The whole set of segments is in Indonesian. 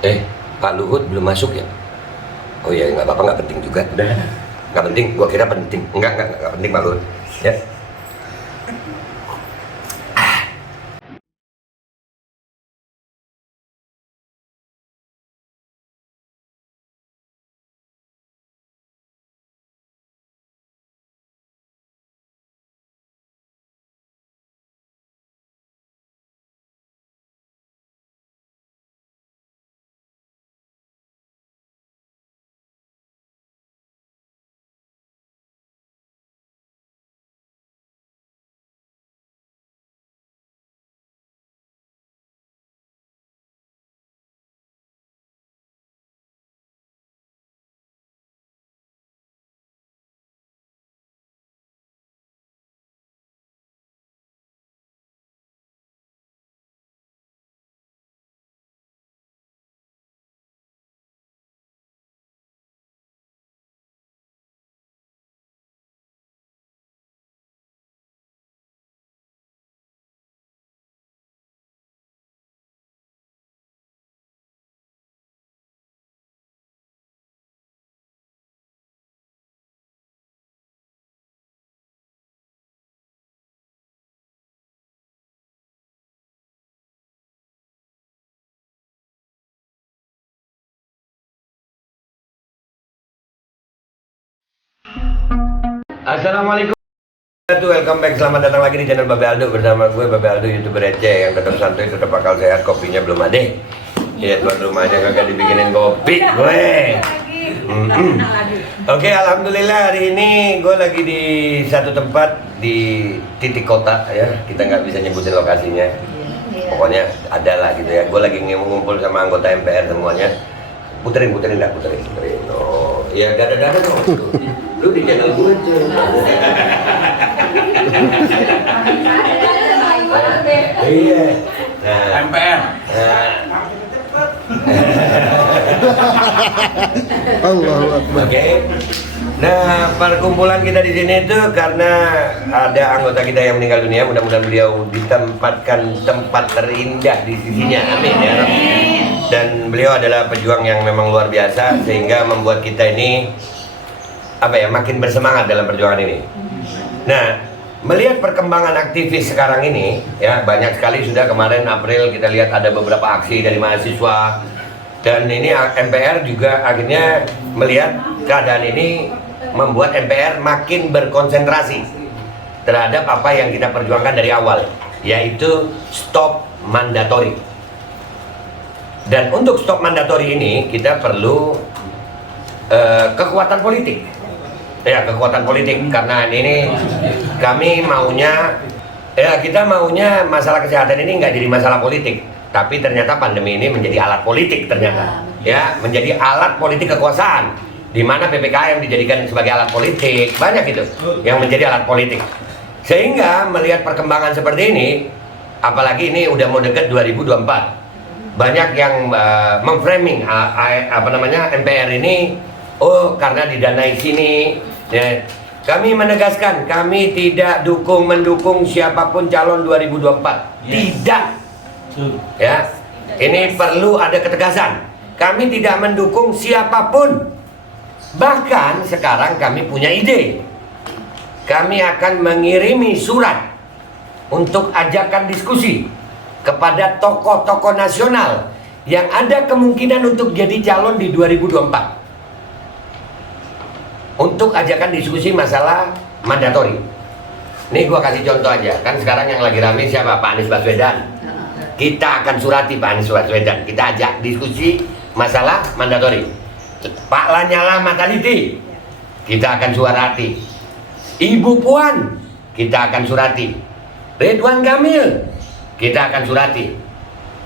Pak Luhut belum masuk ya? Oh ya, nggak apa-apa, nggak penting juga. Udah, nggak penting. Gua kira penting. Nggak penting Pak Luhut. Ya. Assalamualaikum. Welcome back, selamat datang lagi di channel Babe Aldo bersama gue Babe Aldo, YouTuber receh yang tetap santuy, tetap akal sehat, kopinya belum ada. Ya tuan rumahnya kagak dibikinin kopi gue. Oke, alhamdulillah hari ini gue lagi di satu tempat di titik kota ya. Kita nggak bisa nyebutin lokasinya. Pokoknya ada lah gitu ya. Gue lagi ngumpul sama anggota MPR semuanya. Puterin. Oh, ya dada dong. Lu di channel gue aja. Iya. Nah, MPR. Allahu Akbar. Oke. Nah, perkumpulan kita di sini itu karena ada anggota kita yang meninggal dunia. Mudah-mudahan beliau ditempatkan tempat terindah di sisinya. Amin ya Rabb. Dan beliau adalah pejuang yang memang luar biasa sehingga membuat kita ini makin bersemangat dalam perjuangan ini. Nah, melihat perkembangan aktivis sekarang ini ya, banyak sekali sudah. Kemarin April kita lihat ada beberapa aksi dari mahasiswa, dan ini MPR juga akhirnya melihat keadaan ini membuat MPR makin berkonsentrasi terhadap apa yang kita perjuangkan dari awal, yaitu stop mandatory. Dan untuk stop mandatory ini kita perlu kekuatan politik. Ya, kekuatan politik, karena ini kami maunya kita maunya masalah kesehatan ini nggak jadi masalah politik, tapi ternyata pandemi ini menjadi alat politik ternyata. Ya, menjadi alat politik kekuasaan, di mana PPKM dijadikan sebagai alat politik. Banyak itu yang menjadi alat politik. Sehingga melihat perkembangan seperti ini, apalagi ini udah mau dekat 2024, banyak yang memframing MPR ini, oh karena didanai sini ya. Kami menegaskan, kami tidak mendukung siapapun calon 2024. Tidak. Ya. Ini perlu ada ketegasan. Kami tidak mendukung siapapun. Bahkan sekarang kami punya ide. Kami akan mengirimi surat untuk ajakan diskusi kepada tokoh-tokoh nasional yang ada kemungkinan untuk jadi calon di 2024, untuk ajakan diskusi masalah mandatori. Nih gua kasih contoh aja, kan sekarang yang lagi rame siapa? Pak Anies Baswedan. Kita akan surati Pak Anies Baswedan, kita ajak diskusi masalah mandatori. Pak Lanyala Mataliti, kita akan surati. Ibu Puan, kita akan surati. Ridwan Kamil, kita akan surati.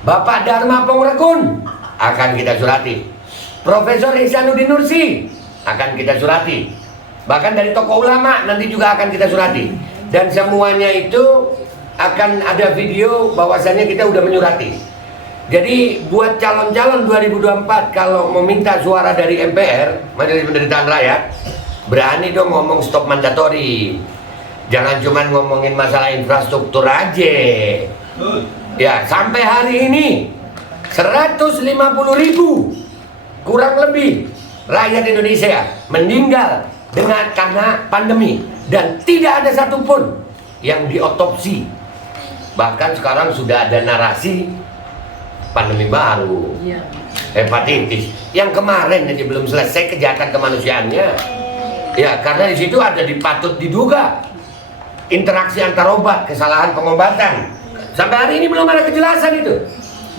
Bapak Dharma Pongrekun, akan kita surati. Profesor Ihsanuddin Nursi, akan kita surati. Bahkan dari tokoh ulama nanti juga akan kita surati. Dan semuanya itu akan ada video bahwasannya kita udah menyurati. Jadi buat calon-calon 2024 kalau meminta suara dari MPR, Majelis Penderitaan Rakyat, berani dong ngomong stop mandatori. Jangan cuma ngomongin masalah infrastruktur aja. Ya, sampai hari ini 150.000 kurang lebih rakyat Indonesia meninggal karena pandemi, dan tidak ada satupun yang diotopsi. Bahkan sekarang sudah ada narasi pandemi baru, hepatitis, yang kemarin aja belum selesai kejahatan kemanusiaannya. Ya, karena di situ ada patut diduga interaksi antar obat, kesalahan pengobatan. Sampai hari ini belum ada kejelasan itu,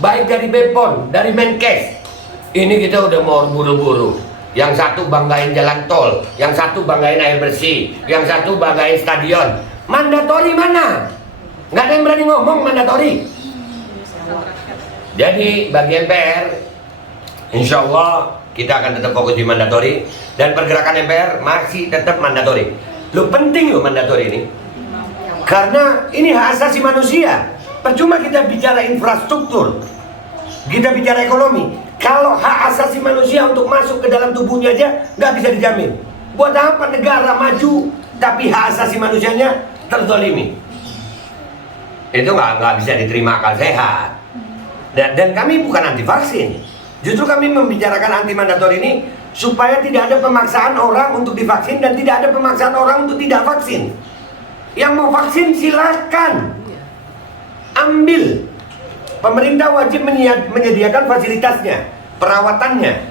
baik dari BPOM, dari Menkes. Ini kita udah mau buru-buru. Yang satu banggain jalan tol, yang satu banggain air bersih, yang satu banggain stadion. Mandatori mana? Nggak ada yang berani ngomong mandatori. Jadi bagi MPR, insya Allah kita akan tetap fokus di mandatori, dan pergerakan MPR masih tetap mandatori. Lo penting lo mandatori ini, karena ini hak asasi manusia. Percuma kita bicara infrastruktur, kita bicara ekonomi, kalau hak asasi manusia untuk masuk ke dalam tubuhnya aja nggak bisa dijamin. Buat apa negara maju tapi hak asasi manusianya terzolimi? Itu nggak bisa diterima akal sehat. Dan kami bukan anti vaksin, justru kami membicarakan anti mandator ini supaya tidak ada pemaksaan orang untuk divaksin dan tidak ada pemaksaan orang untuk tidak vaksin. Yang mau vaksin silakan ambil. Pemerintah wajib menyediakan fasilitasnya, perawatannya.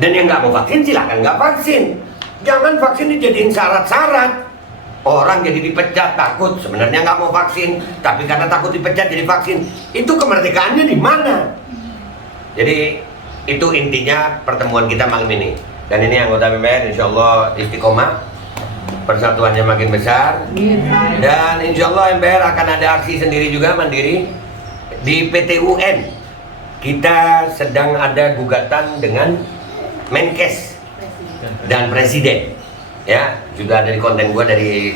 Dan yang nggak mau vaksin silahkan nggak vaksin. Jangan vaksin dijadiin syarat-syarat. Orang jadi dipecat takut, sebenarnya nggak mau vaksin, tapi karena takut dipecat jadi vaksin. Itu kemerdekaannya di mana? Jadi itu intinya pertemuan kita malam ini. Dan ini anggota MPR insya Allah istiqomah, persatuannya makin besar. Dan insya Allah MPR akan ada aksi sendiri juga, mandiri. Di PT UN kita sedang ada gugatan dengan Menkes dan Presiden. Ya, juga dari konten gue dari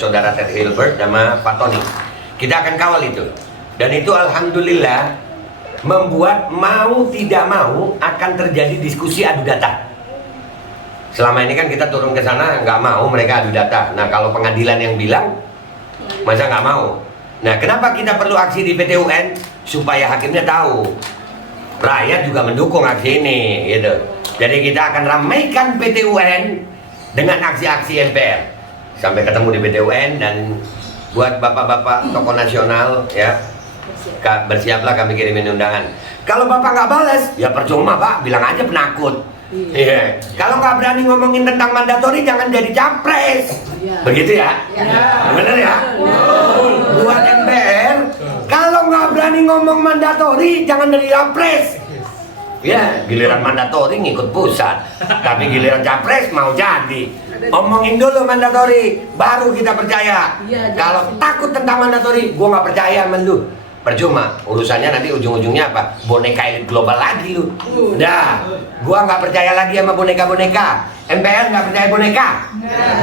saudara Ted Hilbert sama Pak Tony. Kita akan kawal itu. Dan itu alhamdulillah membuat mau tidak mau akan terjadi diskusi adu data. Selama ini kan kita turun ke sana nggak mau mereka adu data. Nah, kalau pengadilan yang bilang, masa nggak mau? Nah, kenapa kita perlu aksi di PT UN? Supaya hakimnya tahu rakyat juga mendukung aksi ini, gitu. Jadi kita akan ramaikan PT UN dengan aksi-aksi MPR. Sampai ketemu di PT UN. Dan buat bapak-bapak tokoh nasional, ya, bersiaplah kami kirimin undangan. Kalau bapak nggak balas, ya percuma pak, bilang aja penakut. Iya. Kalau nggak berani ngomongin tentang mandatori, jangan jadi capres. Begitu ya? Bener ya? Buat MPR, kalau nggak berani ngomong mandatori, jangan jadi capres. Ya, giliran mandatori ngikut pusat, tapi giliran capres mau jadi. Omongin dulu mandatori, baru kita percaya. Kalau takut tentang mandatori, gua nggak percaya sama lu. Percuma, urusannya nanti ujung-ujungnya apa? Boneka elit global lagi lu. Dah, gua nggak percaya lagi sama boneka-boneka. MPR nggak percaya boneka.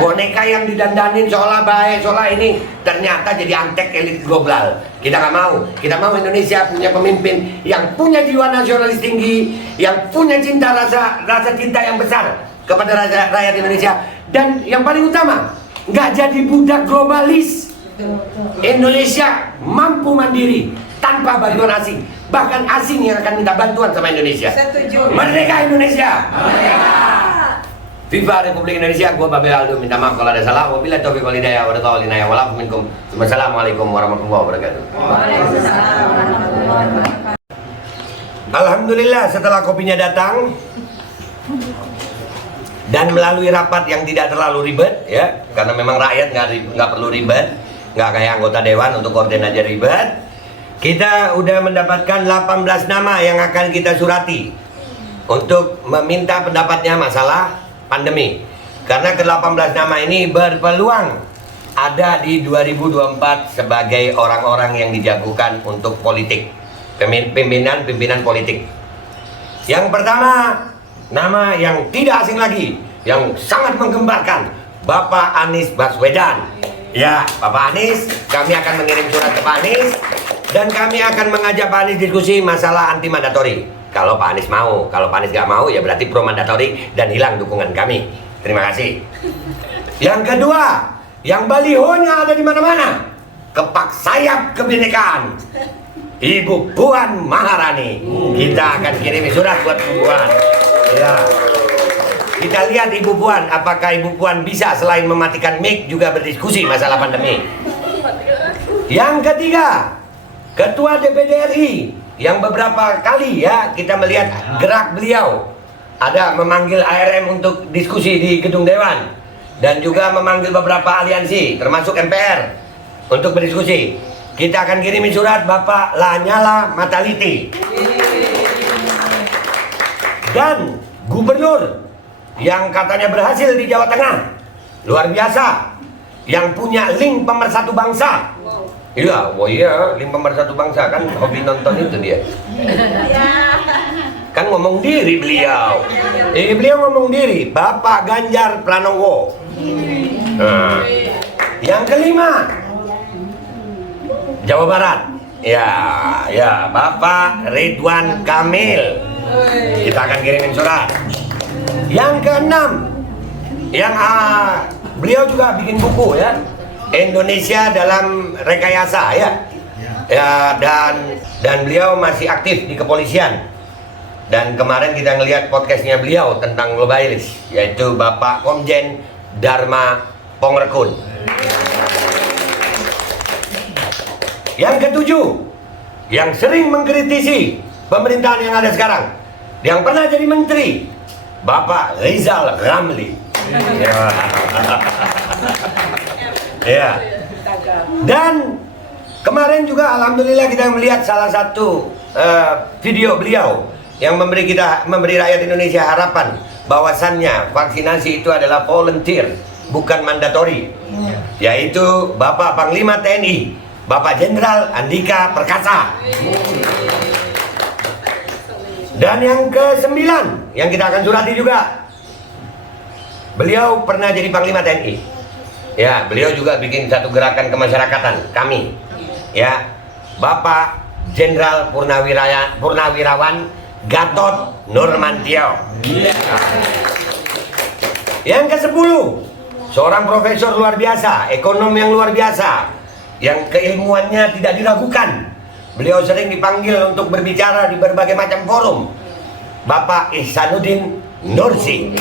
Boneka yang didandanin seolah baik, seolah ini, ternyata jadi antek elit global. Kita nggak mau. Kita mau Indonesia punya pemimpin yang punya jiwa nasionalis tinggi, yang punya rasa cinta yang besar kepada rakyat Indonesia. Dan yang paling utama, nggak jadi budak globalis. Indonesia mampu mandiri tanpa bantuan asing. Bahkan asing yang akan minta bantuan sama Indonesia. Setuju. Merdeka Indonesia. Merdeka. Viva Republik Indonesia. Gua Babel Aldo minta maaf kalau ada salah. Wabillahi taufiq wal hidayah. Wassalamualaikum warahmatullahi wabarakatuh. Waalaikumsalam warahmatullahi wabarakatuh. Alhamdulillah setelah kopinya datang dan melalui rapat yang tidak terlalu ribet, ya, karena memang rakyat nggak perlu ribet, nggak kayak anggota dewan untuk koordin aja ribet. Kita udah mendapatkan 18 nama yang akan kita surati untuk meminta pendapatnya masalah pandemi. Karena ke-18 nama ini berpeluang ada di 2024 sebagai orang-orang yang dijagokan untuk politik, pimpinan politik. Yang pertama, nama yang tidak asing lagi, yang sangat menggembarkan, Bapak Anies Baswedan. Ya, Bapak Anies, kami akan mengirim surat ke Pak Anies dan kami akan mengajak Pak Anies diskusi masalah anti mandatori. Kalau Pak Anies mau, kalau Pak Anies nggak mau, ya berarti pro mandatori dan hilang dukungan kami. Terima kasih. Yang kedua, yang balihonya ada di mana-mana, kepak sayap kebinekaan. Ibu Puan Maharani. Kita akan kirimi surat buat Ibu Puan. Ya. Kita lihat Ibu Puan, apakah Ibu Puan bisa selain mematikan mic juga berdiskusi masalah pandemi. Yang ketiga, Ketua DPD RI yang beberapa kali ya kita melihat gerak beliau, ada memanggil ARM untuk diskusi di gedung Dewan dan juga memanggil beberapa aliansi termasuk MPR untuk berdiskusi. Kita akan kirimi surat Bapak Lanyala Mataliti dan gubernur yang katanya berhasil di Jawa Tengah, luar biasa, yang punya link pemersatu bangsa. Iya, oh iya, link pemersatu bangsa kan hobi nonton itu dia. Kan ngomong diri beliau. Beliau ngomong diri, Bapak Ganjar Pranowo. Nah, yang kelima, Jawa Barat. Ya, Bapak Ridwan Kamil. Kita akan kirimin surat. Yang keenam, yang beliau juga bikin buku ya, Indonesia dalam Rekayasa ya, dan beliau masih aktif di kepolisian. Dan kemarin kita ngelihat podcastnya beliau tentang globalis, yaitu Bapak Komjen Dharma Pongrekun. Yang ketujuh, yang sering mengkritisi pemerintahan yang ada sekarang, yang pernah jadi menteri, Bapak Rizal Ramli. Ya. Dan kemarin juga alhamdulillah kita melihat salah satu video beliau yang memberi rakyat Indonesia harapan bahwasannya vaksinasi itu adalah volunteer, bukan mandatori. Yaitu Bapak Panglima TNI, Bapak Jenderal Andika Perkasa. Dan yang ke-9 yang kita akan surati juga, beliau pernah jadi Panglima TNI. Ya, beliau juga bikin satu gerakan kemasyarakatan kami. Ya, Bapak Jenderal Purnawirawan Gatot Nurmantio. Yang ke-10, seorang profesor luar biasa, ekonom yang luar biasa, yang keilmuannya tidak diragukan. Beliau sering dipanggil untuk berbicara di berbagai macam forum, Bapak Ihsanuddin Nursi.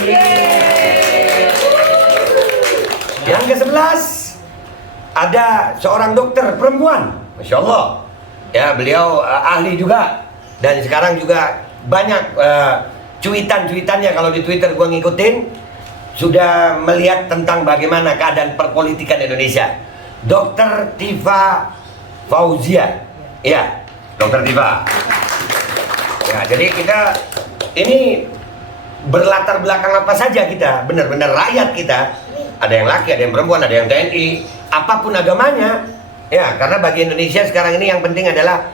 Yang ke-11, ada seorang dokter perempuan, Masya Allah. Ya, beliau ahli juga. Dan sekarang juga banyak cuitan-cuitannya, kalau di Twitter gua ngikutin, sudah melihat tentang bagaimana keadaan perpolitikan Indonesia. Dr. Tifa Fauzia. Ya, Dr. Tifa. Ya, jadi kita ini berlatar belakang apa saja kita, benar-benar rakyat kita. Ada yang laki, ada yang perempuan, ada yang TNI, apapun agamanya. Ya, karena bagi Indonesia sekarang ini yang penting adalah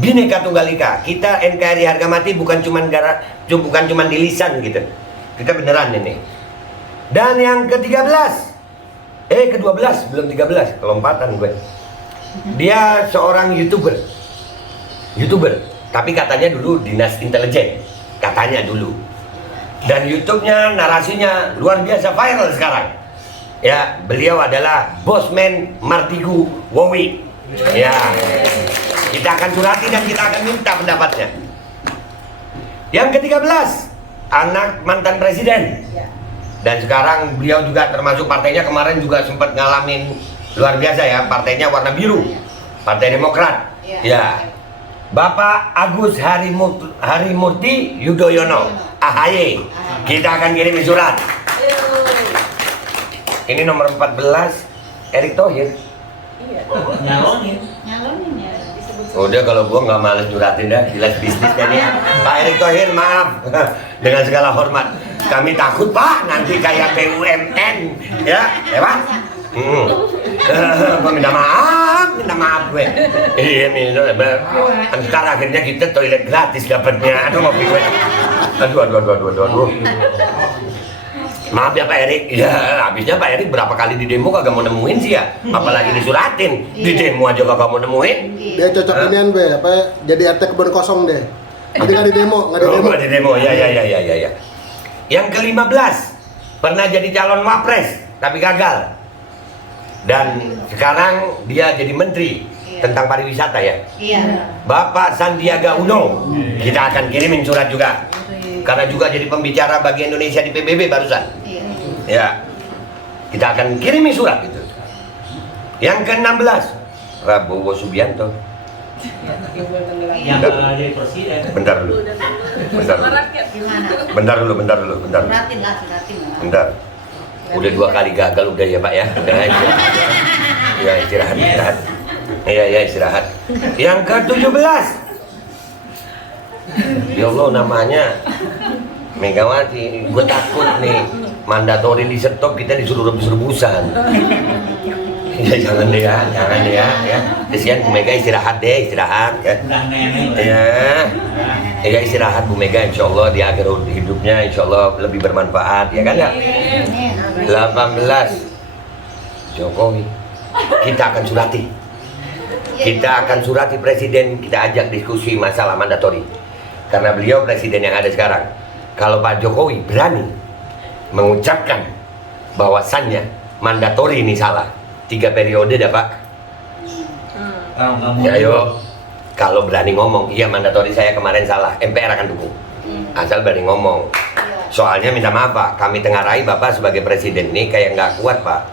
Bhinneka Tunggal Ika. Kita NKRI harga mati bukan cuman di lisan gitu. Kita beneran ini. Dan yang ke-12, ke-12 belum 13, kelompatan gue. Dia seorang YouTuber, tapi katanya dulu dinas intelijen, katanya dulu. Dan YouTube-nya, narasinya luar biasa viral sekarang. Ya, beliau adalah Bosman Mardigu Wowi. Ya, kita akan surati dan kita akan minta pendapatnya. Yang ke-13, anak mantan presiden. Dan sekarang beliau juga termasuk partainya kemarin juga sempat ngalamin luar biasa ya, partainya warna biru, Partai Demokrat. Ya, Bapak Agus Harimurti Yudhoyono, AHY. Kita akan kirim surat. Ini nomor 14, Erick Thohir. Nyalonin ya. Udah, kalau gua nggak males juratin dah, jelas bisnisnya nih. Pak Erick Thohir, maaf dengan segala hormat, kami takut Pak nanti kayak BUMN, ya Pak. Gua minta maaf gue. Iya, ntar akhirnya kita toilet gratis dapatnya. Aduh, ngopi gue. Aduh. Maaf ya Pak Erik. Ya, habisnya Pak Erik berapa kali di demo kagak mau nemuin sih ya. Apalagi disuratin. Di demo aja kagak mau nemuin. Dia cocok inian be, apa jadi RT kebun kosong deh. Jadi nggak di demo, Nggak di demo. Ya. Yang ke-15, pernah jadi calon wapres tapi gagal. Dan sekarang dia jadi menteri. tentang pariwisata ya. Iya. Bapak Sandiaga Uno, kita akan kirimin surat juga. Karena juga jadi pembicara bagi Indonesia di PBB barusan. Iya. Ya, kita akan kirimi surat itu. Yang ke-16, Prabowo Subianto. Yang jadi presiden. Bentar dulu. Bentar dulu. Gimana? Bentar dulu. Suratin lah. Bentar. Udah 2 kali gagal udah ya Pak ya. Udah ya istirahat. Ya istirahat. Yang ke-17. Ya Allah namanya Megawati. Gue takut nih mandatori di stop kita disuruh rebus-rebusan. Ya jangan deh ya. Kesian Bu Mega istirahat deh ya. Ya istirahat Bu Mega, insya Allah di akhir hidupnya insya Allah lebih bermanfaat ya kan ya. 18 Jokowi kita akan surati presiden, kita ajak diskusi masalah mandatori karena beliau presiden yang ada sekarang. Kalau Pak Jokowi berani mengucapkan bahwasannya mandatori ini salah 3 periode dah Pak. Ya ayo, kalau berani ngomong, iya mandatori saya kemarin salah, MPR akan dukung. Asal berani ngomong. Soalnya minta maaf Pak, kami tengarai Bapak sebagai presiden ini kayak nggak kuat Pak.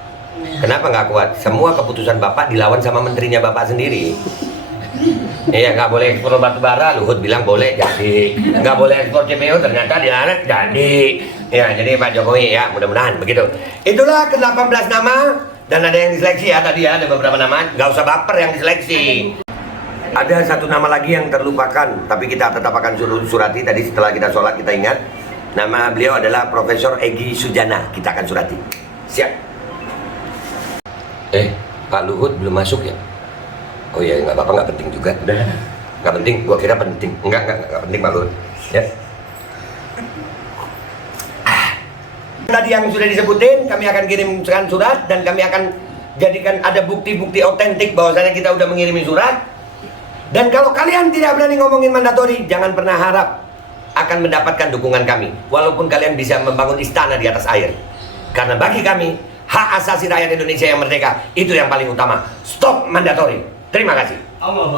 Kenapa nggak kuat? Semua keputusan Bapak dilawan sama menterinya Bapak sendiri. Iya, nggak boleh ekspor batu bara, Luhut bilang boleh jadi. Nggak boleh ekspor CPO, ternyata dilarang jadi. Ya, jadi Pak Jokowi ya, mudah-mudahan begitu. Itulah ke-18 nama. Dan ada yang diseleksi ya tadi ya, ada beberapa nama, nggak usah baper yang diseleksi. Ada satu nama lagi yang terlupakan, tapi kita tetap akan surati tadi setelah kita sholat kita ingat. Nama beliau adalah Profesor Egy Sujana, kita akan surati. Siap. Pak Luhut belum masuk ya? Oh iya, nggak apa-apa, nggak penting juga. Udah, nggak penting, gua kira penting. Nggak penting Pak Luhut. Ya. Tadi yang sudah disebutin, kami akan kirimkan surat dan kami akan jadikan ada bukti-bukti otentik bahwasanya kita udah mengirimi surat. Dan kalau kalian tidak berani ngomongin mandatori, jangan pernah harap akan mendapatkan dukungan kami. Walaupun kalian bisa membangun istana di atas air. Karena bagi kami, hak asasi rakyat Indonesia yang merdeka itu yang paling utama. Stop mandatori. Terima kasih. Allah.